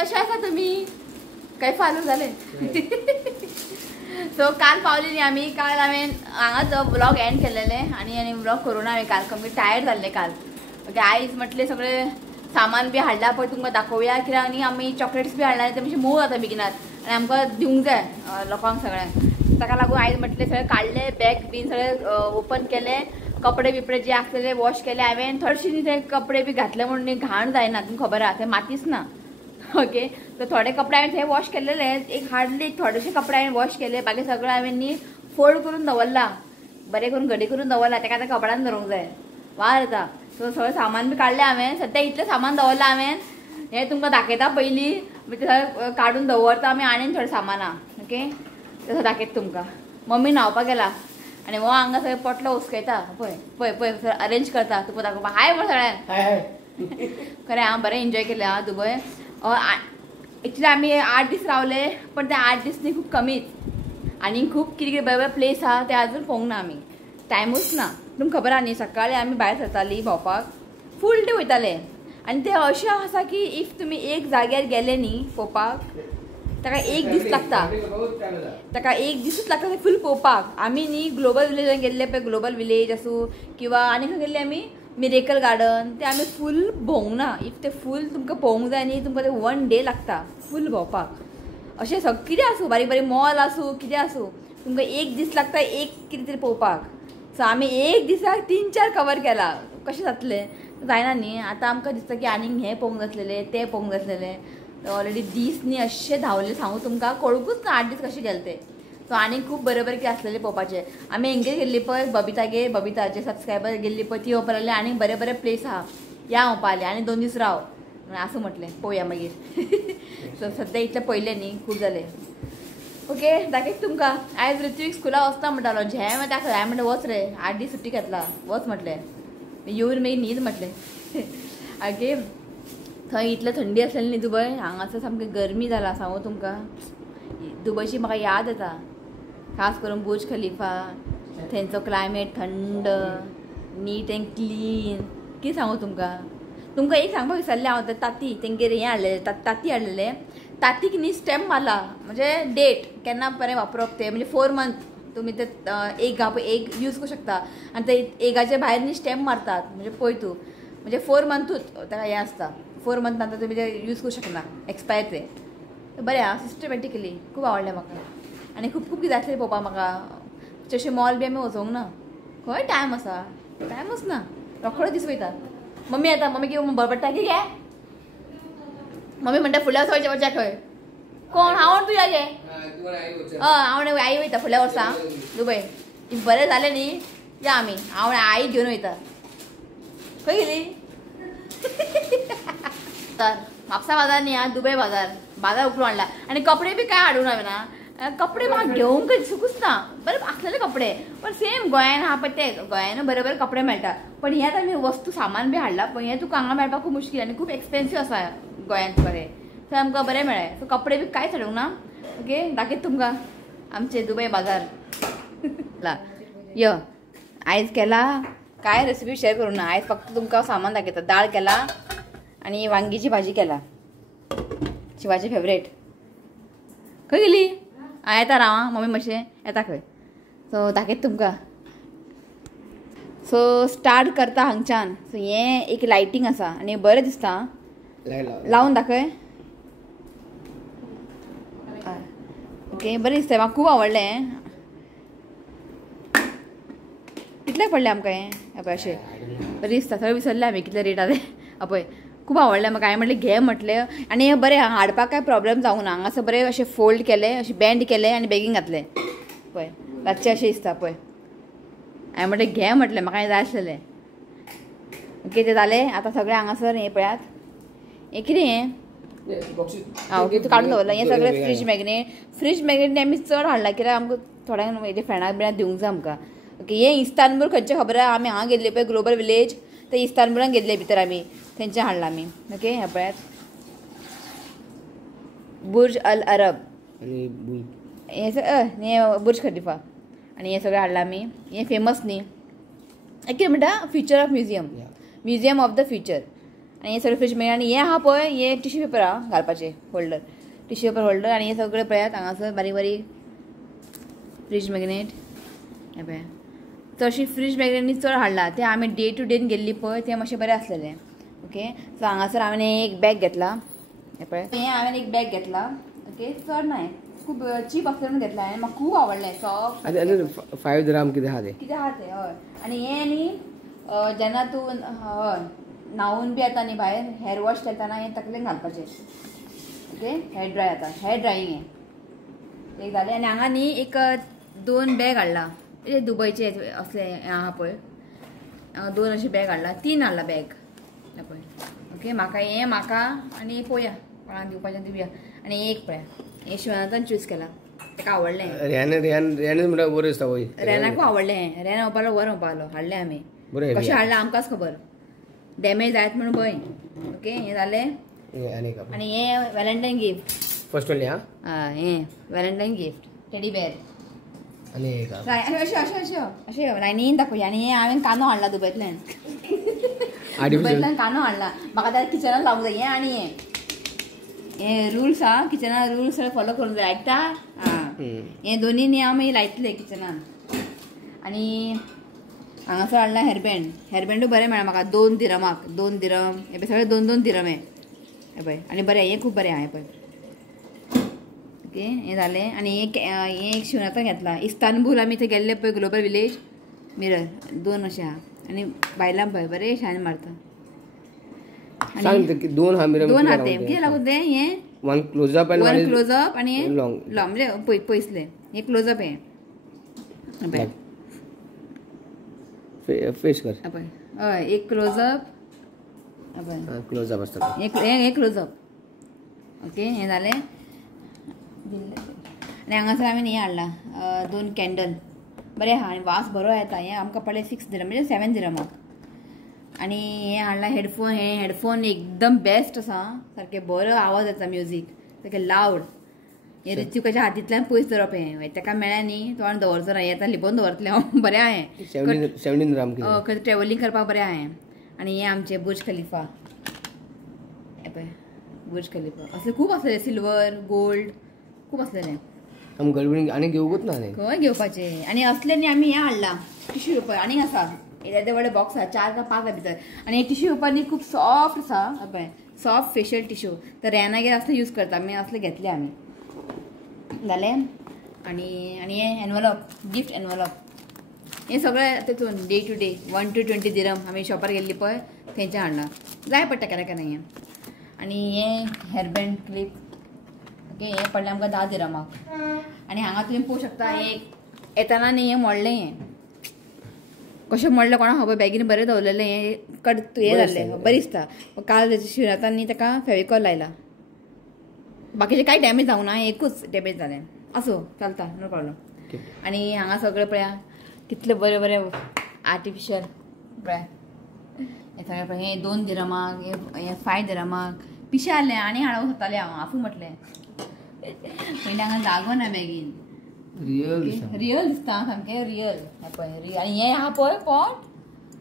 कशे आसा तुम्ही? काय फालू झाले? सो काल पावली न्ही आमी. काल हांवें हांगाच ब्लॉग एंड केलेले आणि ब्लॉग करूं ना हांवें काल. कमी टायर्ड जाल्ले काल. ओके आयज म्हटलें सगळें सामान बी हाडला पळय तुमकां दाखोवया. कित्याक न्ही आमी चॉकलेट्स बी हाडला ते मातशें मोव जाता बेगिनात आनी आमकां दिवंक जाय लोकांक सगळ्यांक. ताका लागून आयज म्हटलें सगळें काडले बॅग बीन सगळें ओपन केले. कपडे बिपडे जे आसलेले वॉश केले हांवें. थोडेशे न्ही ते कपडे बी घातले म्हणून न्ही घाण जायना तुमकां खबर आहा ते मातीच ना. ओके तर थोडे कपडे हांवें थंय वॉश केलेले. एक हार्डली थोडेशे कपडे हांवें वॉश केले. बाकी सगळें हांवें न्ही फोल्ड करून दवरला. बरें करून घडी करून दवरला. ताका आतां कपड्यान दवरूंक जाय वार येता. सो सगळें सामान बी काडलें हांवें. सद्या इतलें सामान दवरलां हांवें. हें तुमकां दाखयता पयलीं मागीर सगळें काडून दवरता आमी आनीक थोडें सामान आहा. ओके तसो दाखयता तुमकां. मम्मी न्हांवपाक गेला आनी हो हांगा सगळें पोटलो हुस्कयता. पळय पळय पळय अरेंज करता तुका दाखोवपा. हाय म्हण सगळ्यांक. खरें हांव बरें एन्जॉय केलें हां दुबय. एक्चुली आमी 8 दीस रावले पण ते 8 दीस न्ही खूब कमीच. आनी खूब कितें कितें बरे बरे प्लेस आहा ते अजून पळोवंक ना आमी. टायमूच ना. तुमकां खबर आहा न्ही सकाळीं आमी भायर सरतालीं भोंवपाक फूल डे वयताले. आनी ते अशें आसा की इफ तुमी एक जाग्यार गेले न्ही पळोवपाक ताका एक दीस लागता. ताका एक दीसच लागता ते फूल पळोवपाक. आमी न्ही ग्लोबल विलेजान गेल्ले पळय ग्लोबल विलेज आसूं किंवा आनी खंय गेल्ले आमी मिरेकल गार्डन ते आमी फूल भोवंक ना. इफ ते फूल तुमकां पळोवंक जाय न्ही तुमकां ते 1 डे लागता फूल भोंवपाक. अशें सगळें कितें आसूं बारीक बारीक मॉल आसूं कितें आसूं तुमकां एक दीस लागता एक कितें तरी पळोवपाक. सो आमी एक दिसाक 3-4 कवर केला. कशें जातलें जायना न्ही. आतां आमकां दिसता की आनीक हें पळोवंक जाय आसलेलें तें पळोवंक जाय आसलेलें. ऑलरेडी दीस न्ही अशे धांवले सांगू तुमकां कळुकूच ना 8 दीस कशे गेले ते. सो आनीक खूब बरें बरें कितें आसलेलें पळोवपाचें. आमी हेंगेर गेल्ली पळय बबितागेर बबिताचे सबस्क्रायबर गेल्ली पळय ती पळोवपाक लागली आनीक बरें बरें प्लेस आहा या पळोवपा लागलीं आनी 2 दीस राव आसूं म्हटलें पळोवया मागीर. सो सद्या इतलें पयलें न्ही खूब जालें. ओके दाखयता तुमकां. आयज ऋत्वीक स्कुला वचना म्हणटालो झें मागीर ताका हांवें म्हणलें वच रे 8 दीस सुट्टी घेतला वच म्हटलें. येवन मागीर न्हीद म्हटलें. ओके थंय इतलें थंडी आसलेली न्ही दुबय. हांगासर सामकें गरमी जाला सांगू तुमकां. दुबयची म्हाका याद येता खास करून बुर्ज खलिफा थंयचो क्लायमेट थंड नीट एंड क्लीन. कितें सांगू तुमकां एक सांगपाक विसरलें हांव ते ताती तेंगेर हें हाडलेलें ताती हाडलेलें. तातीक न्ही स्टॅम्प मारला म्हणजे डेट केन्ना बरें वापरप ते म्हणजे 4 मंथ तुमी ते एक यूज करूं शकता. आनी ते एगाचे भायर न्ही स्टॅम्प मारतात म्हणजे पळय तूं म्हणजे 4 मंथूच ताका हें आसता. 4 मंथ नंतर तुमी ते यूज करूं शकना एक्सपायर ते. बरें आहा सिस्टमॅटिकली खूब आवडलें म्हाका. आनी खूब खूब कितें आसलें पळोवपाक म्हाका. तशें मॉल बी आमी वचोंक ना. खंय टायम आसा टायमूच ना. रोखडो दीस वयता. मम्मी येता मम्मी कितें बरबडटा की गे मम्मी म्हणटा फुडल्या वर्सा वचचें खंय कोण हांव तुया गे हांव आई वयता फुडल्या वर्सा दुबय. बरें जालें न्ही या आमी हांव आई घेवन वयता. खंय गेली तर म्हापसा बाजार न्ही आं दुबय बाजार उखलून हाडला. आनी कपडे बी कांय हाडूंक हांवें ना. कपडे म्हाका घेवंक सुकूच ना. बरें आसलेले कपडे पण सेम गोंयान आहा पळय ते गोंयान बरे बरे कपडे मेळटा. पण हें आतां वस्तू सामान बी हाडला पळय हें तुका हांगा मेळपाक खूब मुश्कील आनी खूब एक्सपेन्सीव आसा गोंयांत बरें. थंय आमकां बरें मेळ्ळें. सो कपडे बी कांयच हाडूंक ना. ओके दाखयता तुमकां आमचे दुबय बाजार. यो आयज केला काय रेसिपी शेअर करूं ना. आयज फक्त तुमकां सामान दाखयता. दाळ केला आनी वांगीची भाजी केला शिवाची फेवरेट. खंय गेली हांव येता राव मम्मी मातशें येता खंय. सो दाखयता तुमकां. सो स्टार्ट करता हांगच्यान. सो हें एक लायटींग आसा आनी बरें दिसता लावन दाखय. ओके बरें दिसता म्हाका खूब आवडलें. कितल्याक पडलें आमकां हें पळय अशें बरें दिसता. सगळें विसरलें आमी कितले रेट आहा ते पळय. खूब आवडलें म्हाका. हांवें म्हणलें घे म्हटलें आनी हें बरें हाडपाक कांय प्रॉब्लेम जावंक ना. हांगासर बरें अशें फोल्ड केलें अशें बँड केलें आनी बेगीन घातलें पळय रातचें अशें दिसता पळय. हांवें म्हणलें घे म्हटलें म्हाका जाय आसलेलें. ओके तें जालें. आतां सगळें हांगासर हें पळयात हें कितें हें आं ओके तूं काडून दवरलां. हें सगळें फ्रीज मॅग्नेट आमी चड हाडला कित्याक आमकां थोड्यांक हेजे फ्रेंडाक बिणाक दिवंक जाय आमकां. ओके हें इस्तानबूल खंयचें खबर आहा आमी हांगा गेल्ले पळय ग्लोबल विलेज ते इस्तानबुलान गेल्ले भितर आमी थंयचें हाडलां आमी. ओके हें पळयात बुर्ज अल अरब हें बुर्ज खलिफा आनी हें सगळें हाडलां आमी. हें फेमस न्ही कितें म्हणटा future of museum of the future आनी हे सगळे फ्रीज मॅग्नेट आनी हे आहा पळय हे टिश्यू पेपर आहा घालपाचे होल्डर टिश्यू पेपर होल्डर आनी हे सगळे पळयात हांगासर बारीक बारीक फ्रीज मॅग्नेट हे पळय चडशी फ्रीज मॅग्नेटनी चड हाडला ते आमी डे टू डेन गेल्ली पळय ते मातशें बरें आसलेले ओके सो हांगासर हांवें एक बॅग घेतला हे पळय हे हांवें एक बॅग घेतला ओके चड न्हय खूब चीप आसलें म्हणून घेतला आनी म्हाका खूब आवडलें सॉफ्ट 5 ग्राम कितें आहा तें हय आनी हें न्ही जेन्ना तूं हय न्हांवून बी येता न्ही भायर हेअर वॉश करतना हें तकलेन घालपाचें ओके हेअर ड्राय जाता हेअर ड्रायींग हें एक जालें आनी हांगा न्ही एक 2 बॅग हाडला दुबयचे असले हें आहा पळय हांगा 2 अशी बॅग हाडला 3 हाडला बॅग पळय ओके म्हाका हें म्हाका आनी पळोवया कोणाक दिवपाचें दिवया आनी एक पळया हें शिवनाथान चूज केला ताका आवडलें रेन म्हणल्यार बरें दिसता वय रेनाकूय आवडलें हें रेन वपालो बरो वपालो हाडलें आमी कशें हाडलां आमकांच खबर डॅमेज जायत म्हणून भंय ओके हें जालें आनी हें वॅलेंटायन गिफ्ट फर्स्ट ओनली हें वॅलेंटायन गिफ्ट टेडी बेर आनी अशें लायनीन दाखोवया आनी हें हांवें कानो हाडला दुबयंतल्यान दुबयंतल्यान कानो हाडला म्हाका त्या किचनान लावंक जाय हें आनी हें रूल्स आहा किचनान रूल्स फॉलो करूंक जाय आयकता हें दोनी न्ही आमी लायतले किचनान आनी हांगासर हाडला हेअरबँडूय बरें मेळ्ळा म्हाका 2 दिरमाक 2 दिरम हे पळय सगळे 2 दिरम हे पळय आनी बरें हें खूब बरें आहा हें पळय ओके हें जालें आनी हें एक शिवनाथान घेतला इस्तानबूल आमी थंय गेल्ले पळय ग्लोबल विलेज मिरर 2 अशें आहा आनी बायलां पळय बरें शायन मारता सांग 2 हा मिरर 2 हाते कितें लागून तें हें 1 क्लोजअप आनी लॉंग म्हणजे पयसले हें क्लोजअप हें पळय फेस कर हय एक क्लोजअप क्लोजअप आसता एक क्लोजअप ओके हें जालें आनी हांगासर हांवें हें हाडला 2 कॅन्डल बरें आहा आनी वास बरो येता हें आमकां पडलें 6 दिरम म्हणजे 7 दिरमाक आनी हें हाडला हेडफोन एकदम बेस्ट आसा सारकें बरो आवाज येता म्युजीक सारकें लावड हें रिचुकाच्या हातींतल्यान पयस धरप हें ताका मेळ्ळें न्ही तोंड दवरचो ना हें आतां लिपोवन दवरतलें हांव बरें आहा हें 17 ग्राम खंय ट्रॅव्हलिंग करपाक बरें आहा हें आनी हें आमचें बुर्ज खलिफा हें पळय बुर्ज खलिफा असलें खूब आसलेलें सिल्वर गोल्ड खूब आसलेलें आमी गडबडीन आनी घेवूंकूच ना खंय घेवपाचें आनी असलें न्ही आमी हें हाडलां टिश्यू पेपर आनीक आसा येदे व्हडले बॉक्स आहा 4 काय 5 भितर आनी हे टिश्यू पेपर न्ही खूब सॉफ्ट आसा पळय सॉफ्ट फेशियल टिश्यू तर रेनागेर असले यूज करता आमी असले घेतले आमी जालें आनी हें एनवलप गिफ्ट एनवलप हें सगळें तेतून डे टू डे 1 to 20 दिरम आमी शॉपार गेल्ली पळय थंयचें हाडलां जाय पडटा केन्ना केन्ना हें आनी हें हेअरबँड क्लीप ओके हें पडलें आमकां 10 दिरमाक आनी हांगा तुवें पळोवंक शकता एक येताना न्ही हें मोडलें हें कशें मोडलें कोणाक खबर बॅगीन बरें दवरलेलें हें हें जाल्लें बरें दिसता काल शिवनाथान न्ही ताका फेविकॉल लायला बाकीचें कांय डॅमेज जावंक ना एकूच डॅमेज जालें असो चलता नो प्रॉब्लम आनी हांगा सगळें पळया कितलें बरें बरें आर्टिफिशियल पळय हें सगळें पळय हें 2 दिरमाक हें 5 दिरमाक पिशें आहलें आनी हाडूंक सोदतालें हांव आपूण म्हटलें पयलीं हांगा जागो ना बॅगीन रियल दिसता सामकें रियल हें पळय आनी हें आहा पळय पॉट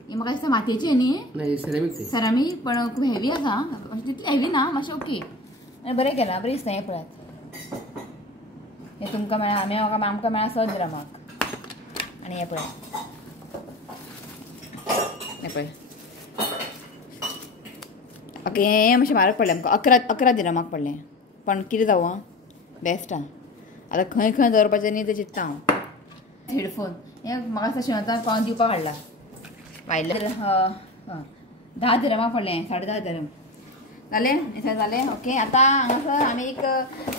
हें म्हाका दिसता मातयेचें न्ही सेरामीक पण खूब हेवी आसा तितलें हेवी ना मातशें ओके आनी बरें केलां बरें दिसता हें पळयात हें तुमकां मेळ्ळा आमकां मेळ्ळा 6 दिरमाक आनी हें पळय ओके हें मातशें म्हारग पडलें आमकां 11 दिरमाक पडलें पण कितें जावं बेस्ट आहा आतां खंय खंय दवरपाचें न्ही तें चिंत्ता हांव हेडफोन हें म्हाका दिसता शिवनाथान कोणाक दिवपाक हाडला भायले 10 दिरमाक पडलें 10.5 दिरम जालें हें सगळें जालें ओके आतां हांगासर आमी एक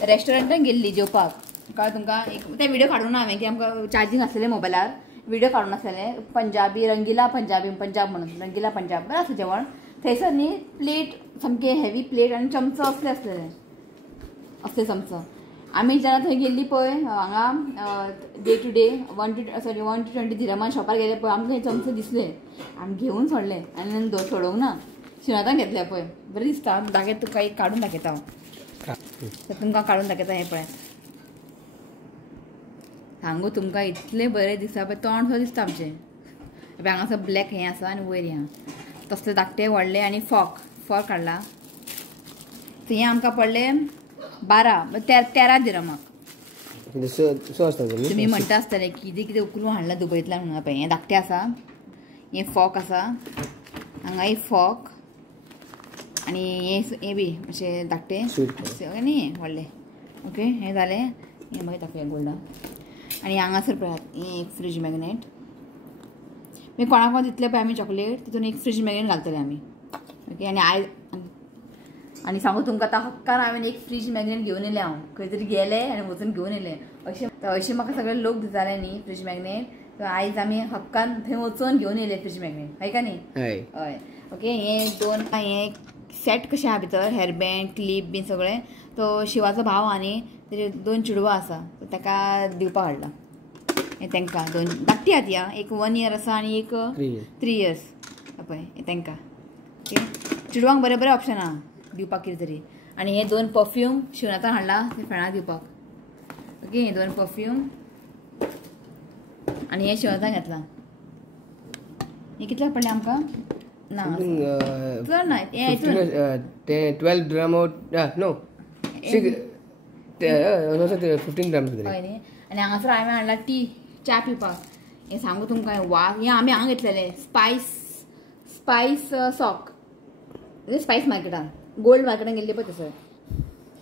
रेस्टॉरंटान गेल्ली जेवपाक कळ्ळें तुमकां एक ते व्हिडिओ काडूं ना हांवें की आमकां चार्जींग आसलेलें मोबायलार व्हिडिओ काडून आसलेले पंजाबी रंगिला पंजाब म्हणून रंगिला पंजाब बरें आसा जेवण थंयसर न्ही प्लेट सामके हेवी प्लेट आनी चमचो असले चमचो आमी जेन्ना थंय गेल्ली पळय हांगा डे टू डे 1 to 20 दिरमान शॉपार गेले पळय आमकां हे चमचे दिसले आमी घेवन सोडले आनी सोडोंक ना शिवनाथान घेतले पळय बरें दिसता दाखयता तुका एक काडून दाखयता हांव तुमकां काडून दाखयता हें पळय सांगू तुमकां इतलें बरें दिसता पळय तोंड सो दिसता आमचें हांगासर ब्लॅक हें आसा आनी वयर हें तसले धाकटे व्हडले आनी फॉक फॉर्क हाडला. सो हें आमकां पडले 13 दिरमाक. सो आसता तुम्ही म्हणटा आसतले कितें कितें उखलून हाडला दुबयंतल्यान म्हणून. पळय हें धाकटें आसा, हें फॉक आसा, हांगा एक फॉक आनी हें बी अशें धाकटें न्ही हें व्हडलें. ओके हें जालें. हें मागीर दाखोवया गोल्डा. आनी हांगासर पळयात हें एक फ्रीज मॅग्नेट. मी कोणाक दितले पळय आमी चॉकलेट तितून एक फ्रीज मॅग्नेट घालतले आमी. ओके आनी सांगू तुमकां आतां हक्कान हांवें एक फ्रीज मॅग्नेट घेवन येयलें. हांव खंय तरी गेलें आनी वचून घेवन येयलें. अशें म्हाका सगळे लोक दिताले न्ही फ्रीज मॅग्नेट. सो आयज आमी हक्कान थंय वचून घेवन येयले फ्रीज मॅग्नेट. हय का न्ही. हय. ओके हें हें सेट कशें आहा भितर हेअरबँड क्लिप बी सगळें. तो शिवाचो भाव आहा न्ही तेजे 2 चेडवां आसा. ताका दिवपाक हाडला. हें तांकां 2 धाकटी आहा ती. एक 1 year आसा आनी एक 3 years. पळय हें तांकां. ओके चेडवांक बरें बरें ऑप्शन आहा दिवपाक कितें तरी. आनी हे 2 परफ्यूम शिवनाथान हाडला ते फ्रेंडाक दिवपाक. ओके हे 2 परफ्यूम आनी हे शिवनाथान घेतला. हे कितल्याक पडले आमकां ना चड ना 12 ग्राम नो 15 ग्राम. हय न्ही. आनी हांगासर हांवें हाडला च्या पिवपाक. हें सांगू तुमकां हें आमी हांगा घेतलेलें स्पायस सॉक. स्पायस मार्केटान गोल्ड मार्केटान गेल्ली पळय थंयसर.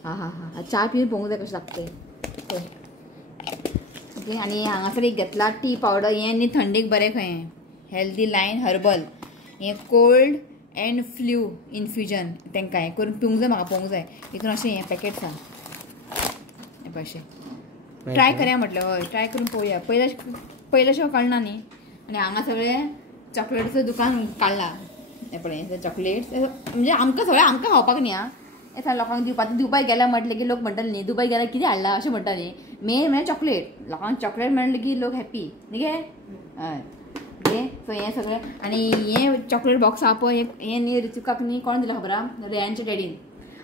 हा च्या पिवन पळोवंक जाय कशें लागता. ओके आनी हांगासर एक घेतला टी पावडर. हें न्ही थंडेक बरें खंय हेल्दी लायन हर्बल. हें कोल्ड एंड फ्लू इन्फ्युजन तांकां हें करून पिवंक जाय. म्हाका पळोवंक जाय हितून अशें हें पॅकेट्स आहा. हें पळय अशें ट्राय करया म्हटलें. हय ट्राय करून पळोवया. पयले शो कळना न्ही. आनी हांगा सगळें चॉकलेटीचें दुकान काडलां. हें पळय चॉकलेट्स म्हणजे आमकां सगळें आमकां खावपाक न्ही. हें लोकांक दिवपाक. दुबय गेल्या म्हटलें की लोक म्हणटाले न्ही दुबय गेल्यार कितें हाडला अशें म्हणटाली. मेन म्हणजे चॉकलेट. लोकांक चॉकलेट मेळ्ळें की लोक हॅप्पी न्ही गे. हय ओके सो हें सगळें. आनी हें चॉकलेट बॉक्स आहा पळय हें न्ही रितुकाक न्ही कोण दिलां खबर आहा. रेयानच्या डॅडीन.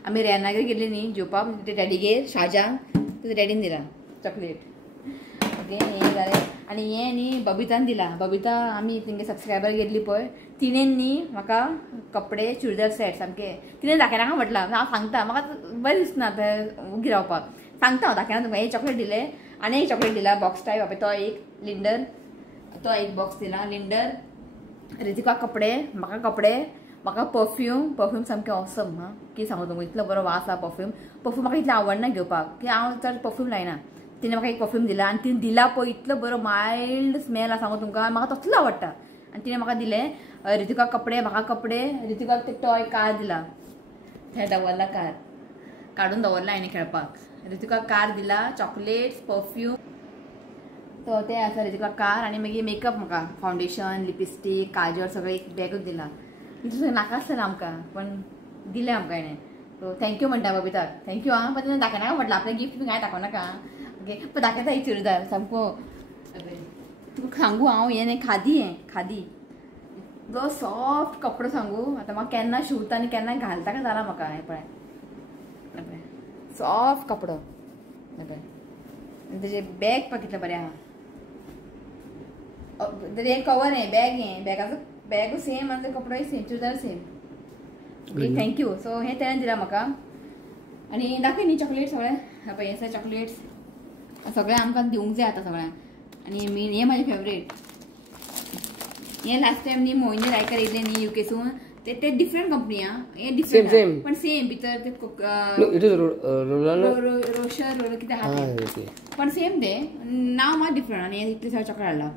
आमी रेयानागेर गेल्ली न्ही जेवपाक ते डॅडीगेर शाजान तेजे डॅडीन दिलां चॉकलेट. ओके हें जालें. आनी हें न्ही बबितान दिलां. बबिता आमी तेंगे सबस्क्रायबर गेल्ली पळय तिणेन न्ही म्हाका कपडे चुडीदार सेट सामके तिणें दाखयनाका म्हटलां. हांव सांगता म्हाका बरें दिसना उगी रावपाक. सांगता हांव दाखयना तुमकां. हें चॉकलेट दिलें आनी एक चॉकलेट दिला बॉक्स टायप. तो एक लिंडर तो एक बॉक्स दिला लिंडर. रितिका कपडे म्हाका परफ्यूम सामकें ऑसम. कितें सांगू तुमकां इतलो बरो वास आहा परफ्यूम म्हाका इतलें आवडना घेवपाक की हांव चड परफ्यूम लायना. तिणें म्हाका एक परफ्यूम दिला आनी तिणें दिला पळय इतलो बरो मायल्ड स्मेल आहा सांगू तुमकां. म्हाका तसलो आवडटा. आनी तिणें म्हाका दिलें रितिका कपडे म्हाका कपडे रितिकाक ते टॉय कार दिला. थंय दवरला कार काडून दवरला हांवें खेळपाक. रितिका कार दिला चॉकलेट्स परफ्यूम तो ते आसा रितिका कार. आनी मागीर मेकअप म्हाका फावंडेशन लिपस्टीक काजळ सगळें एक बॅगूच दिला. इतलें नाका आसलें आमकां पण दिलें आमकां हेणें. सो थँक्यू म्हणटा बबिताक. थँक्यू आं. पण तिणें दाखयनाका म्हटलं आपलें गिफ्ट बी कांय दाखोवनाका. ओके पण दाखयता एक चुडीदार सामको तुका सांगू हांव हें खादी जो सॉफ्ट कपडो सांगू. आतां म्हाका केन्ना शिवता आनी केन्ना घालता काय जाला म्हाका. हें पळय सॉफ्ट कपडो. हें पळय आनी तेजें बॅग पळय कितलें बरें आहा. तेजें कवर हें बॅगाचो बॅगूय सेम आनी कपडोय same churidar same. Okay thank you. So हें तेणें दिलां म्हाका. आनी दाखय न्ही चॉकलेट सगळें. पळय हें चॉकलेट्स सगळें आमकां दिवंक जाय आतां सगळ्यांक. आनी मेन हें म्हाजें फेवरेट. हें लास्ट टायम न्ही मोहिनी रायकर येयलें न्ही युकेसून ते डिफरंट कंपनी आहा. हें डिफरंट पण सेम भितर ते रोशर कितें आहा तें पण सेम ते नांव मात डिफरंट. आनी हें इतलें सगळें चॉकलेट हाडलां.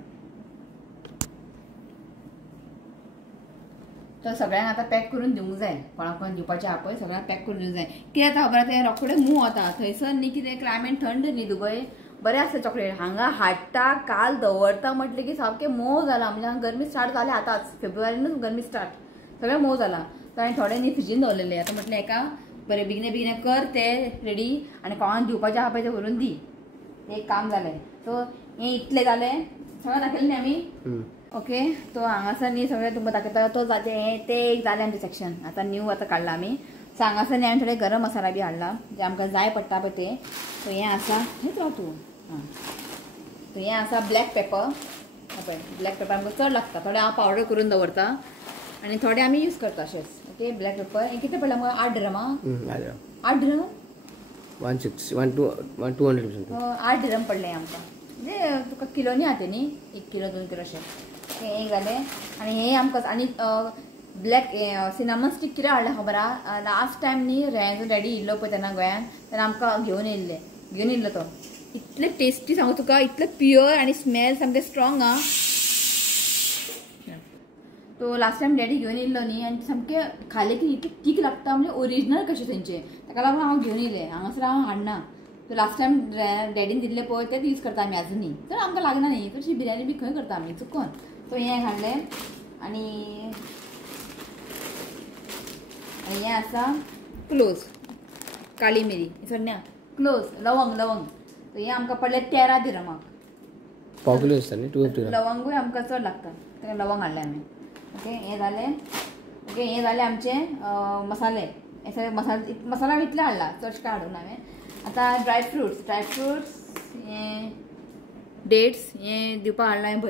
तो सगळ्यांक आतां पॅक करून दिवंक जाय. कोणाक दिवपाचें आहा पळय सगळ्यांक पॅक करून दिवंक जाय. कित्याक जाता खबर आहा तें रोखडें मूव वता. थंयसर न्ही कितें क्लायमेट थंड न्ही दुबय बरें आसता चॉकलेट. हांगा हाडटा काल दवरता म्हटलें की सामकें मोव जाला. म्हणजे हांगा गरमी स्टार्ट जालें आतांच फेब्रुवारीनूच गरमी स्टार्ट सगळें मोव जाला. सो हांवें थोडे न्ही फ्रिजीन दवरलेले. आतां म्हटलें एका बरें बेगिने कर ते रेडी आनी कोणाक दिवपाचें आहा पळय तें व्हरून दी. एक काम जालें. सो हें इतलें जालें सगळें दाखयलें न्ही आमी. ओके तो हांगासर न्ही सगळें तुमकां दाखयता. तो तें एक जालें आमचें सेक्शन. आतां न्यू आतां काडला आमी. सो हांगासर न्ही हांवें थोडे गरम मसाला बी हाडला जे आमकां जाय पडटा पळय ते. सो हें आसा हेंच राव तूं. सो हें आसा ब्लॅक पेपर. पळय ब्लॅक पेपर आमकां चड लागता. थोडे हांव पावडर करून दवरता आनी थोडे आमी यूज करता अशेंच. ओके ब्लॅक पेपर हे किती पडला मग 8 dirham 8 dirham 200 8 dirham पडले आमकां म्हणजे तुका किलोनी आते न्ही 1 किलो 2 किलो अशें हे जालें आनी हे आमकां आनी ब्लॅक सिनामन स्टीक कितें हाडलें खबर आहा लास्ट टायम न्ही रेहाचो डॅडी येयल्लो पळय तेन्ना गोंयान तेन्ना आमकां घेवन येयल्लो तो इतले टेस्टी सांगू तुका इतले प्युअर आनी स्मेल सामकें स्ट्रॉंग आहा तो लास्ट टायम डॅडी घेवन येयल्लो न्ही आनी सामकें खालें की इतलें तीख लागता म्हणजे ओरिजिनल कशें तेंचें ताका लागून हांव घेवन येयलें हांगासर हांव हाडना तो लास्ट टायम डॅडीन दिल्लें पळय तेंच यूज करता आमी आजुनी तर आमकां लागना न्ही तशी बिर्याणी बी खंय करता आमी चुकोन सो हें हाडलें आनी हें आसा क्लोज काळी मिरी सन्या क्लोज लवंग सो हें आमकां पडलें 13 dirham पाव किलो आसता न्ही 250 लवंगूय आमकां चड लागता ताका लवंग हाडलें आमी ओके हें जालें ओके हें जालें आमचें मसाले हे सगळे मसाला इतले हाडला चडशे काय हाडूंक ना हांवें आतां ड्रायफ्रुट्स हें डेट्स हें दिवपाक हाडला हांवें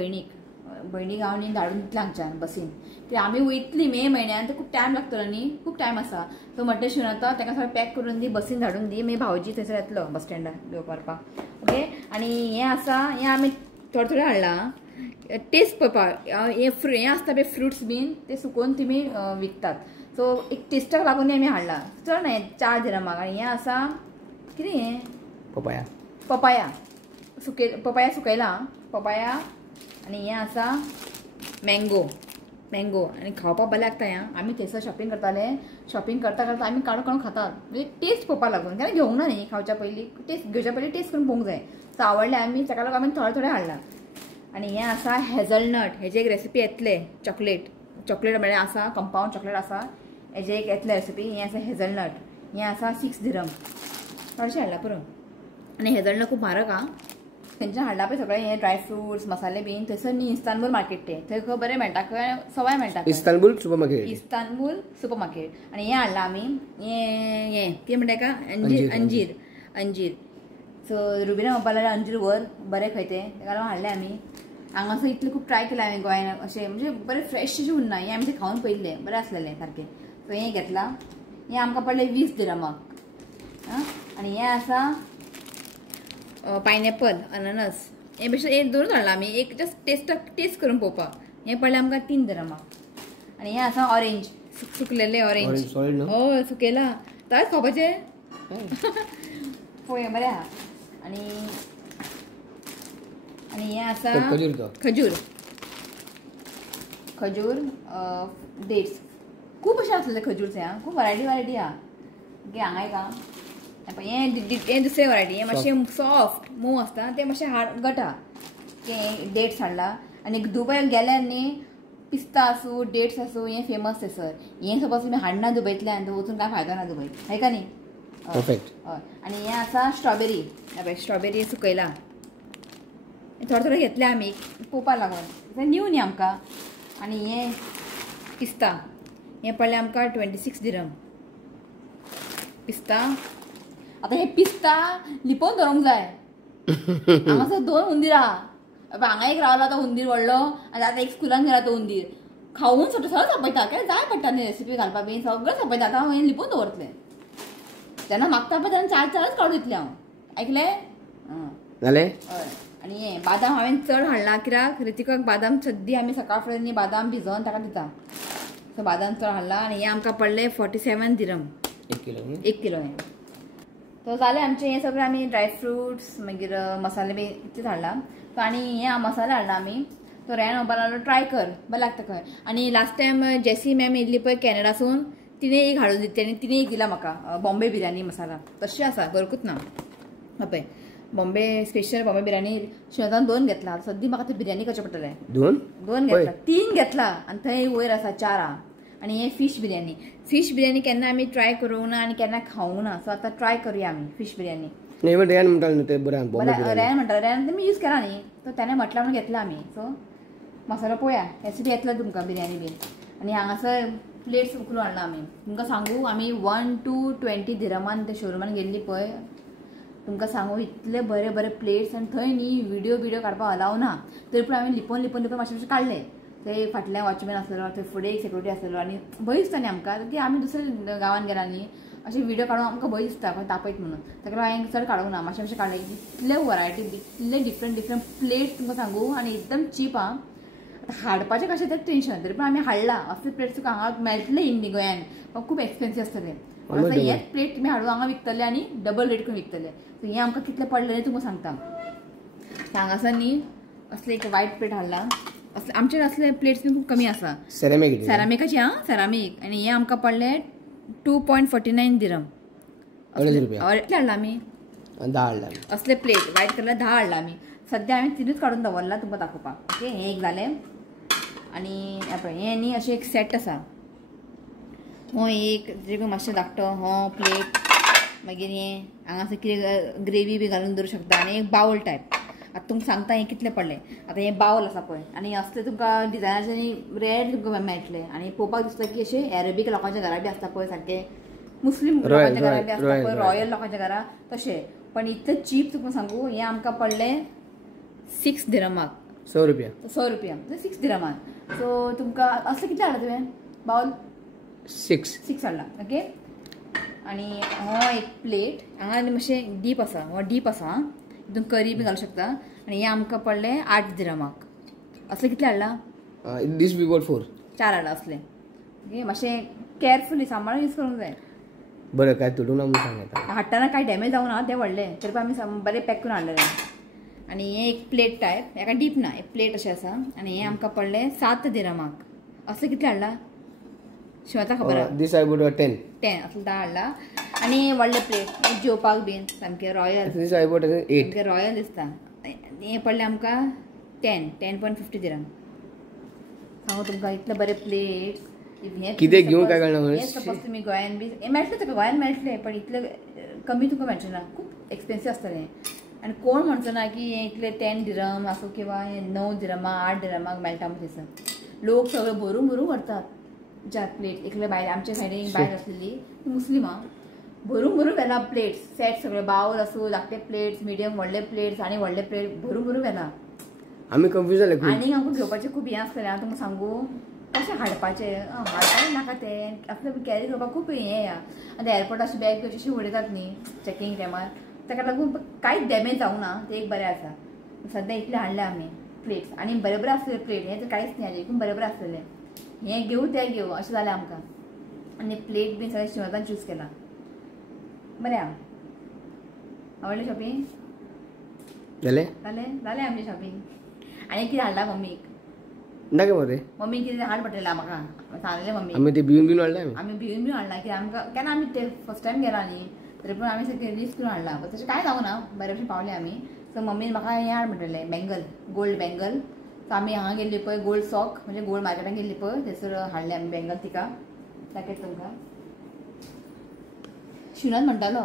भयणीक हांव न्ही धाडून दितलें हांगच्यान बसीन ते आमी वयतली मे म्हयन्यान तर खूब टायम लागतलो न्ही खूब टायम आसा तो म्हणटा शिवनाता ताका सगळें पॅक करून दी बसीन धाडून दी मागीर भावजी थंयसर येतलो बस स्टँडार व्हरपाक ओके आनी हें आसा हें आमी थोडें हाडलां टेस्ट करपाक हें आसता पळय फ्रुट्स बीन ते सुकोवन तुमी विकतात सो एक टेस्टाक लागून आमी हाडला चड न्हय 4 dirham आनी हें आसा कितें हें पपाया सुकयला पपाया आनी हें आसा मँगो आनी खावपाक बरें लागता हें आमी थंयसर शॉपिंग करताले शॉपिंग करता आमी काडून खातात म्हणजे टेस्ट पळोवपाक लागून केन्ना घेवंक ना न्ही खावच्या पयलीं टेस्ट घेवच्या पयलीं टेस्ट करून पळोवंक जाय सो आवडलें आमी ताका लागून आमी थोडे हाडला आनी हें आसा हेझलनट हेजी एक रेसिपी येतले चॉकलेट म्हणजे आसा कंपाऊंड चॉकलेट आसा हेजे एक येतले रेसिपी हें आसा हेझलनट हें आसा 6 dirham थोडेशें हाडला पुरो आनी हेझलनट खूब म्हारग आहा थंयच्यान हाडला पळय सगळें हें ड्रायफ्रुट्स मसाले बीन थंयसर न्ही इस्तानबूल मार्केट ते थंय खंय बरें मेळटा खंय सवाय मेळटा इस्तानबूल सुपर मार्केट आनी हें हाडलां आमी हें कितें म्हणटा ताका अंजीर सो रुबिना म्हणपाक लागलें अंजीर व्हर बरें खंय तें ताका लागून हाडलें आमी हांगासर इतलें खूब ट्राय केलां हांवें गोंयान अशें म्हणजे बरें फ्रेश अशें उरना हें आमी तें खावन पळयल्लें बरें आसलेलें सारकें सो हें घेतलां हें आमकां पडलें 20 dirham आनी हें आसा पायनॅपल अननस हें बेश्टें हें दोनूच हाडलां आमी एक जस्ट टेस्ट करून पळोवपाक हें पडलें आमकां 3 dirham आनी हें आसा ऑरेंज सुकलेले ऑरेंज हय सुकयला ताच खावपाचें पळय बरें आहा आनी हें आसा खजूर डेट्स खूब अशें आसलेले खजूरचे आं खूब वरायटी आहा ओके हांगा एक आहा हें दुसरे वरायटी हें मातशें सॉफ्ट मोव आसता तें मातशें हार्ड गटा तें डेट्स हाडला आनी दुबय गेल्यार न्ही पिस्ता आसूं डेट्स आसूं हें फेमस थंयसर हें सपोज तुमी हाडना दुबयंतल्यान तर वचून कांय फायदो ना दुबय है का न्ही हय आनी हें आसा स्ट्रॉबेरी सुकयला थोडे घेतले आमी पळोवपाक लागून न्यू न्ही आमकां आनी हें पिस्ता हें पडलें आमकां 26 dirham पिस्ता आतां हें पिस्ता लिपोवन दवरूंक जाय हांगासर 2 हुंदीर आहा हांगा एक रावला तो हुंदीर व्हडलो आनी आतां एक स्कुलान गेला तो हुंदीर खावून सगळें सापयता काय जाय पडटा न्ही रेसिपी घालपाक बी सगळें सापयता आतां हांव हें लिपोवन दवरतलें जेन्ना मागता पळय तेन्ना 4 काडूं दितलें हांव आयकलें जालें हय आनी हें बादाम हांवें चड हाडला कित्याक रितिकाक बादाम सद्दी आमी सकाळ फुडें न्ही बादाम भिजोवन ताका दिता सो बादाम चड हाडला आनी हें आमकां पडलें 47 dirham 1 किलो हें तो जालें आमचें हें सगळें आमी ड्रायफ्रुट्स मागीर मसाले बी इतलेच हाडला सो आनी हें मसाले हाडला आमी तो रेन म्हणपाक लागलो ट्राय कर बरें लागता खंय आनी लास्ट टायम जेसी मॅम येयल्ली पळय कॅनडासून तिणें एक हाडून दिली तिणें एक दिला म्हाका बॉम्बे बिर्याणी मसाला तशी आसा घरकूच ना पळय बॉम्बे स्पेशल बॉम्बे बिर्याणी शेजान 2 घेतला सद्दी म्हाका ती बिर्याणी करचें पडटलें 2 घेतला 3 घेतला आनी थंय वयर आसा 4 आहा आनी हें फीश बिर्याणी केन्ना आमी ट्राय करूंक ना आनी केन्ना खावंक ना सो आतां ट्राय करुया आमी फीश बिर्याणी रेन म्हणटाले ते बरें रेन म्हणटा रेन तुमी यूज केला न्ही सो तेणें म्हटल्यार म्हणून घेतला आमी सो मसालो पळोवया रेसिपी येतलो तुमकां बिर्याणी बीन आनी हांगासर प्लेट्स उखलून हाडला आमी तुमकां सांगू आमी 1 to 20 dirhaman ते शोरुमान गेल्ली पळय तुमकां सांगू इतले बरे प्लेट्स आनी थंय न्ही व्हिडिओ काडपाक अलाव ना तरी पूण हांवें लिपोवन मातशें काडले ते फाटल्यान वॉचमॅन आसलेलो ते फुडें एक सेक्युरिटी आसलेलो आनी भंय दिसता न्ही आमकां की आमी दुसऱ्या गांवांत गेला न्ही अशें व्हिडिओ काडून आमकां भंय दिसता खंय तापयत म्हणून ताका लागून हांवें चड काडूंक ना मातशें मातशें काडलें इतले वरायटी इतले डिफरंट प्लेट्स तुमकां सांगू आनी एकदम चीप आं हाडपाचें कशें तें टेंशन तरी पूण आमी हाडला असले प्लेट्स तुका हांगा मेळटले इंडी गोंयान पण खूब एक्सपेन्सीव आसतले आतां हेच प्लेट तुमी हाडून हांगा विकतले आनी डबल रेट करून विकतले सो हें आमकां कितलें पडलें तें तुमकां सांगता हांगासर न्ही असले एक वायट प्लेट हाडला असले आमचे असले प्लेट्स खूब कमी आसा सॅरामिकाची आं सॅरामीक आनी हें आमकां पडलें 2.49 दिरम 2.5 रुपया कितले हाडला आमी 10 हाडला असले प्लेट वायट कलर 10 हाडला आमी सद्या हांवें 3च काडून दवरला तुमकां दाखोवपाक ओके हें एक जालें आनी हें न्ही अशें एक सेट आसा हो एक जें मातशें धाकटो हो प्लेट मागीर हें हांगासर कितें ग्रेवी बी घालून दवरूं शकता आनी एक बावल टायप आतां तुमकां सांगता हें कितलें पडलें आतां हें बावल आसा पळय आनी असले तुमकां डिजायनाचे आनी रेड तुमकां मेळटले आनी पळोवपाक दिसता की अशें अरेबीक लोकांच्या घरा बी आसता पळय सारके मुस्लीम लोकांच्या घरा बी आसता पळय रॉयल लोकांच्या घरा तशें पण इतलें चीप तुमकां सांगू हें आमकां पडलें 6 दिरमाक 100 रुपया 100 रुपया 6 दिरमाक सो तुमकां असले कितले हाडला तुवें बावल 6 हाडला ओके आनी हो एक प्लेट हांगा मातशें डीप आसा हो डीप आसा हितून करी बी घालूं शकता आनी हें आमकां पडलें 8 दिरमाक असले कितले हाडला दिस वी गॉट 4 हाडला असले ओके मातशें केअरफुली सांबाळून यूज करूंक जाय बरं काय तुडूं ना म्हणून सांगता हाडटाना कांय डॅमेज जावं ना तें व्हडलें तरी आमी बरें पॅक करून हाडलेलें आनी हें एक प्लेट टायप हेका डीप ना एक प्लेट अशें आसा आनी हें आमकां पडलें 7 दिरमाक असले कितले हाडला शिवता खबर दिस आय वूड 10 असले 10 हाडला आनी व्हडले प्लेट जेवपाक बीन सामकें रॉयल दिस आय वूड 8 सामकें रॉयल दिसता हें पडलें आमकां 10.50 दिरम सांगू तुमकां इतले बरे प्लेट्स कितें घेवं काय कळना सपोज तुमी गोंयान बी हें मेळटलें तुका गोंयान मेळटलें पण इतले कमी तुका मेळचें ना खूब एक्सपेन्सीव आसतलें आनी कोण म्हणचो ना की हें इतले 10 दिरम आसूं किंवा हें 9 दिरमाक 8 दिरमाक मेळटा म्हणून थंयसर लोक सगळे भरून भरून व्हरतात ज्या प्लेट एकले भायर आमचे सायडीन बायल आसलेली ती मुस्लिमां भरून भरून व्हेला प्लेट्स सेट सगळे बावल आसूं धाकटे प्लेट्स मिडियम व्हडले प्लेट्स आनी व्हडले प्लेट भरून भरून व्हेला आमी कन्फ्यूज जाले आनी आमकां घेवपाचें खूब हें आसतलें हांव तुमकां सांगू कशें हाडपाचें हाडपाचें नाका तें आपलें कॅरी करपाक खूब हें आतां एअरपोर्ट अशी बॅग अशी उडयतात न्ही चॅकिंग टायमार ताका लागून कांयच डॅमेज जावं ना तें एक बरें आसा सद्या इतलें हाडलें आमी प्लेट्स आनी बरें बरें आसलेले प्लेट हें तर कांयच न्ही हाजें पूण बरें बरें आसलेलें हें घेवं तें घेवं अशें जालें आमकां आनी प्लेट बीन सगळें शिवतान चूज केलां बरें आवडलें शॉपिंग जालें जालें आमचें शॉपिंग आनी कितें हाडला मम्मीक नाका मरे मम्मी कितें हाड पडटलें म्हाका सांगलें मम्मी आमी ते भिवन हाडला आमी भिवन हाडला की आमकां केन्ना आमी ते फर्स्ट टायम गेला न्ही तरी पूण आमी सारकें लिस्ट करून हाडला पण तशें कांय जावं ना बरे भशेन पावले आमी सो मम्मीन म्हाका हें हाड म्हणटलें बँगल गोल्ड बँगल सो आमी हांगा गेल्ली पळय गोल्ड सॉक म्हणजे गोल्ड मार्केटान गेल्ली पळय थंयसर हाडलें आमी बँगल तिका दाखयता तुमकां शिवनाथ म्हणटालो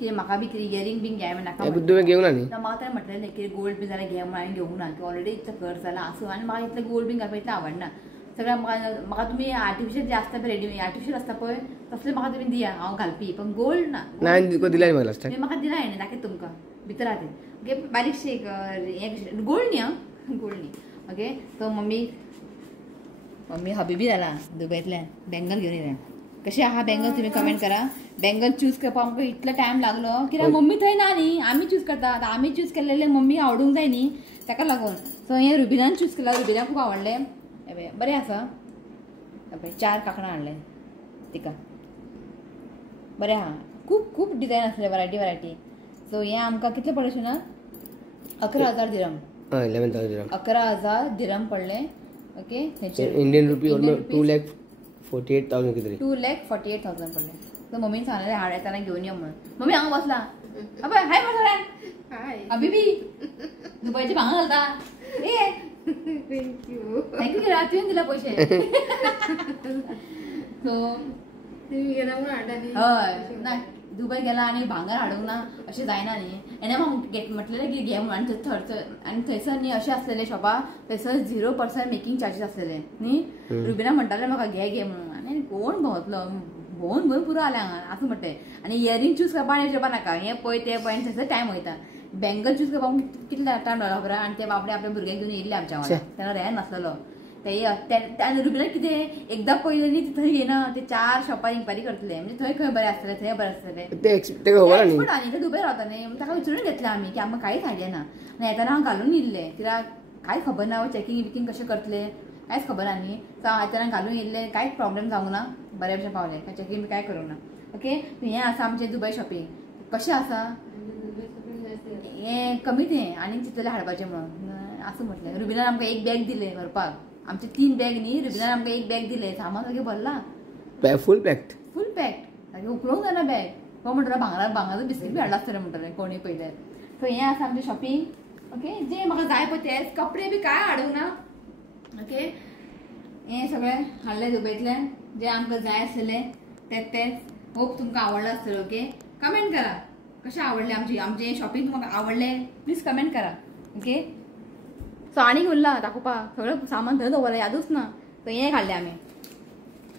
की म्हाका बी कितें इयरिंग बीन घे नाका तुवें घेवं ना न्ही म्हाका तें म्हटलेलें कितें गोल्ड बी जाल्यार घे म्हण हांवें घेवंक ना की ऑलरेडी इतलें खर्च जाला आसूं आनी म्हाका इतलें गोल्ड बीन घालपाक इतलें आवडना सगळें म्हाका तुमी आर्टिफिशियल जे आसता पळय रेडीमेड आर्टिफिशियल आसता पळय तसलें म्हाका तुमी दिया हांव घालपी पण गोल्ड ना दिला म्हाका लास्ट म्हाका दिला हांवें दाखयता तुमकां भितर आहा तें ओके बारीकशी एक हें गोल्ड न्ही आं गोल्ड न्ही ओके सो मम्मी हबीबी जाला दुबयतल्यान बँगल घेवन येयलें कशें आहा बँगल तुमी कमेंट करा बँगल चूज करपाक आमकां इतलो टायम लागलो कित्याक मम्मी थंय ना न्ही आमी चूज करता आतां आमी चूज केल्लें मम्मी आवडूंक जाय न्ही ताका लागून सो हें रुबिनान चूज केलां रुबिनाक खूब आवडलें बरें आसा 4 कांकणां हाडलें तिका बरें आहा खूब खूब डिजायन आसले वरायटी सो हें आमकां कितलें पडलें शिवना 11,000 दिरम 11,000 दिरम 11,000 दिरम पडलें ओके इंडियन रुपी 2,48,000 कितें 2,48,000 पडलें सो मम्मीन सांगलें हाड येताना घेवन यो म्हणून मम्मी हांगा बसला अबय हाय मग हाय हबीबी दुबयचे भांगा घालता ए थँक्यू किरा तुवें दिला पयशे सो तुम्ही गेला म्हणून हाडा न्ही हय ना दुबय गेला आनी भांगर हाडूंक ना अशें जायना न्ही हेणे म्हाका म्हटलेलें की घे म्हणून आनी थंयसर न्ही अशें आसलेलें शॉपा थंयसर 0% मेकिंग चार्जीस आसलेले न्ही रुबिना म्हणटालें म्हाका घे म्हणून आनी कोण भोंवतलो भोंवन पुरो जालें हांगा आसूं म्हणटे आनी इयरिंग चूज करपाक आनी हिशोबा नाका हें पळय तें पळय आनी थंयसर टायम वयता बँगल चूज करपाक कितले टायम लागलो खबर आनी ते बाबडे आपल्या भुरग्यांक घेवन येयल्ले आमच्या वांगडा तेन्ना रेर नासलेलो ते रुबीना कितें एकदा पळयलें न्ही थंय येना ते 4 शॉपां इन्क्वायरी करतले म्हणजे थंय खंय बरें आसतलें थंय बरें आसतलें ते खबर न्ही एक्सपर्ट आनी ते दुबय रावताले ताका विचारून घेतलें आमी की आमकां कांयच आयडिया ना आनी येताना हांव घालून येयल्लें कित्याक कांय खबर ना चॅकींग बिकींग कशें करतले कांयच खबर ना न्ही सो हांव येताना घालून येयल्लें कांयच प्रॉब्लेम जावंक ना बरे भशेन पावलें काय चॅकींग बी कांय करूंक ना ओके हें आसा आमचें दुबय शॉपिंग कशें आसा हें कमी तें आनी चिंतलें हाडपाचें म्हणून असं म्हटलें रुबिनान आमकां एक बॅग दिलें व्हरपाक आमचे 3 बॅग न्ही रुबिनान आमकां एक बॅग दिलें सामान सारकें भरला फुल पॅक्ड सारकें उखलूंक जायना बॅग तो म्हणटलो भांगराचो बिस्कीट बी हाडला आसतलें म्हणटलें कोणी पयल्यार सो हें आसा आमचें शॉपिंग ओके जें म्हाका जाय पळय तेच कपडे बी कांय हाडूंक ना ओके हें सगळें हाडलें दुबयतल्यान जें आमकां जाय आसलेलें तेच होप तुमकां आवडलें आसतलें ओके कमेंट करा कशें आवडलें आमचें शॉपिंग तुमकां आवडलें प्लीज कमेंट करा ओके सो आनीक उरलां दाखोवपाक सगळें सामान थंय दवरलें यादूच ना सो हें हाडलें आमी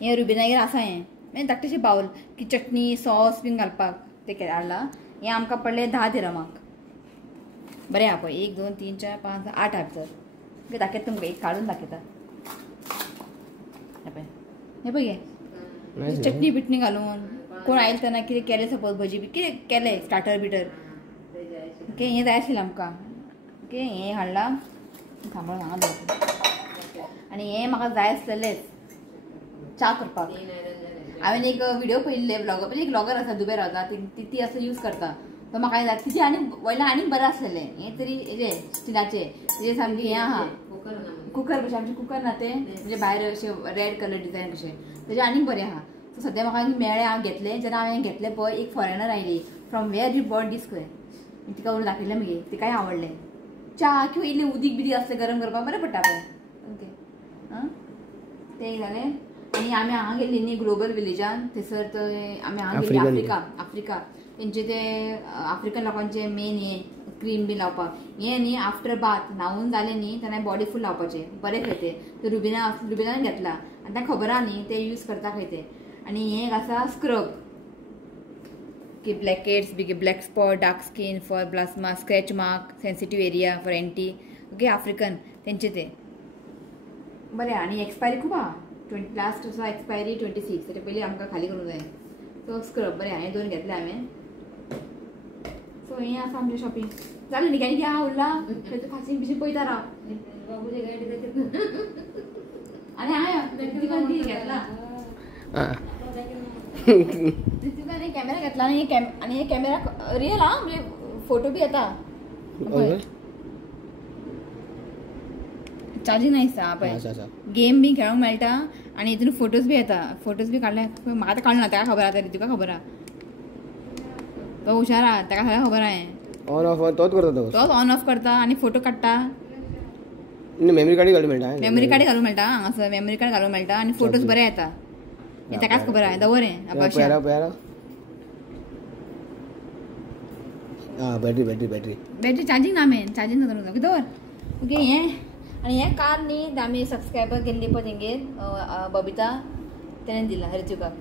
हें रुबिनागेर आसा हें मागीर धाकटेशें बावल की चटणी सॉस बीन घालपाक ते हाडलां हें आमकां पडलें 10 दिरमाक बरें आहा पळय 1 2 3 4 5 6 8 हाड सर दाखयता तुमकां एक काडून दाखयता हें पळय घे चटणी बिटणी घालून कोण आयले तेन्ना कितें केलें सपोज भजी बी कितें केलें स्टार्टर बिटर ओके हें जाय आशिल्लें आमकां ओके हें हाडलां सांबाळून हांगा दवरता आनी हें म्हाका जाय आसलेलेंच च्या करपाक हांवें एक व्हिडिओ पळयल्ले ब्लॉगर म्हणजे एक ब्लॉगर आसा दुबय रावता ती असो यूज करता तो म्हाका जाय तिचे आनी वयल्यान आनीक बरें आसलेलें हें तरी हेजें स्टिलाचें तेजें सामकें हें आहा कुकर कशें आमचें कुकर ना तें म्हणजे भायर अशें रेड कलर डिजायन कशें तेजें आनीक बरें आहा सो सद्या म्हाका मेळ्ळें हांव घेतलें जेन्ना हांवें घेतलें पळय एक फॉरेनर आयली from where you bought this खंय तिका उलून दाखयलें मागीर तिकाय आवडलें च्या किंवा इल्लें उदीक बिदीक आसलें गरम करपाक बरें पडटा पळय ओके आं तें एक जालें आनी आमी हांगा गेल्लीं न्ही ग्लोबल विलेजान थंयसर आमी हांगा गेल्लीं आफ्रिका तेंचे ते आफ्रिकन लोकांचे मेन हें क्रीम बी लावपाक हें न्ही आफ्टर बाथ न्हावून जालें न्ही तेन्ना बॉडी फूल लावपाचें बरें खंय ते रुबिनान घेतला आनी ताका खबर आहा न्ही ते यूज करता खंय ते आनी हें आसा स्क्रब की ब्लॅकेट्स बी black spot dark skin for plasma scratch mark sensitive area for anti okay African तेंचे ते बरें आनी एक्सपायरी खूब आहा लास्ट आसा एक्सपायरी 26 तेजे पयलीं आमकां खाली करूंक जाय सो स्क्रब बरें हांवें 2 घेतले हांवें सो हें आसा आमचें शॉपिंग जालें न्ही कितें आहा उरला तेजो खासी बिशी पळयता राव आनी हांवें घेतला कॅमेरा घेतला आनी हे कॅमेरा रियल हा म्हणजे फोटो बी येता चार्जिंग नाही पळय गेम बी खेळूंक मेळटा आनी हितून फोटोज बी येता फोटोज बी काडले म्हाका आतां काडूं ना ताका खबर आहा तुका खबर आहा तो हुशार आहा ताका सगळें खबर आहा ऑन ऑफ तोच करता तोच ऑन ऑफ करता आनी फोटो काडटा मेमरी कार्ड घालूं मेळटा मेमरी कार्ड घालूं मेळटा हांगासर मेमरी कार्ड घालूं मेळटा आनी फोटोज बरे येता हें ताकाच खबर आहा दवर हें बॅटरी चार्जिंग ना मेन चार्जिंग करूंक जाय दवर ओके हें आनी हें कार न्ही आमी सबस्क्रायबर गेल्ली पळय तेंगेर बबिता तेणें दिला ऋतुकाक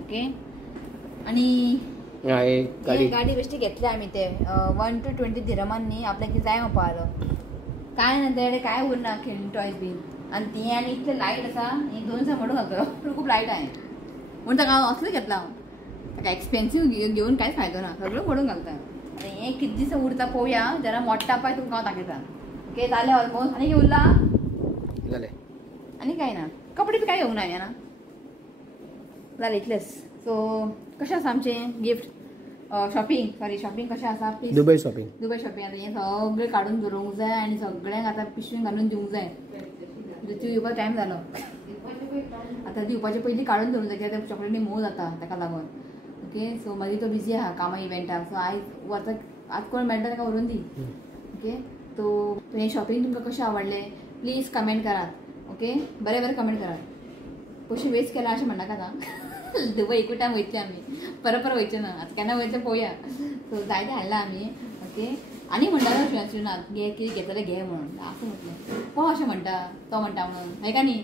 ओके आनी गाडी बेश्टी घेतली आमी ते 1 to 20 दिरमान न्ही आपल्याक कितें जाय म्हणपा आलो काय ना तेडे काय उरना खेळणी टॉयज बीन आनी ती आनी इतलें लायट आसा एक 2 दिसा मोडून घालतलो खूब लायट आहे म्हणून ताका हांव असलें घेतला हांव ताका एक्सपेन्सीव घेवन कांयच फायदो ना सगळें मोडून घालता आनी हें कितें दीस उरता पळोवया जरा मोडटा पळय तुमकां हांव दाखयता ओके जालें ऑलमोस्ट आनी उरला जालें आनी काय ना कपडे बी काय घेवंक ना ना जालें इतलेंच सो कशें आसा आमचें गिफ्ट शॉपिंग कशें आसा प्लीज दुबय शॉपिंग आतां हें सगळें काडून दवरूंक जाय आनी सगळ्यांक आतां पिशवीन घालून दिवंक जाय ऋतू येवपाक टायम जालो आतां दिवपाचे पयलीं काडून दवरूंक जाय कित्याक चॉकलेटी मोव जाता ताका लागून ओके सो मागीर तो बिजी आहा कामा इव्हेंटाक सो आयज वता आज कोण मेळटा ताका व्हरून दी ओके तो हें शॉपिंग तुमकां कशें आवडलें प्लीज कमेंट करात ओके बरें कमेंट करात पयशे वेस्ट केला अशें म्हणनाका आतां दुबय एकूच टायम वयतले आमी परत वयचे ना आतां केन्ना वयतले पळोवया सो जायते हाडला आमी ओके आनी म्हणटा शिवनाथ घे कितें घेतले घे म्हणून असं म्हटलें कोण अशें म्हणटा तो म्हणटा म्हणून हें का न्ही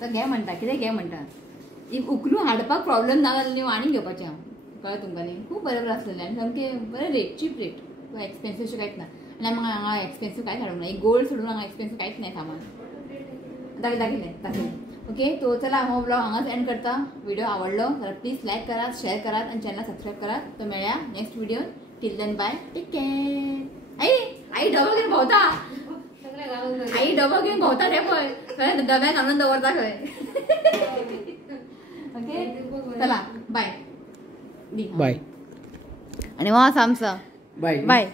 तो घे म्हणटा कितें घे म्हणटा इफ उखलून हाडपाक प्रॉब्लेम ना जाल्यार न्ही आनी घेवपाचें हांव कळ्ळें तुमकां न्ही खूब बरें आसलेलें आनी सामकें बरें रेट चीप रेट एक्सपेन्सीव अशें कांयच ना आनी म्हाका हांगा एक्सपेन्सीव कांयच हाडूंक ना एक गोल्ड सोडून हांगा एक्सपेन्सीव कांयच नाही सामान दाखिले ओके. तो चला हो ब्लॉग हांगाच एंड करता. व्हिडिओ आवडलो जाल्यार प्लीज लाईक करात, शेअर करात आणि चॅनल सबस्क्राईब करात. तर मेळया next video. Till then bye, take care. आई डबल घेऊन भोवता. सगळे घालून जाऊ. आई डबल घेऊन भोवता रे पळय. खंय डब्यात घालून दवरता खंय. ओके चला बाय. बाय आणि वा आमचा बाय बाय.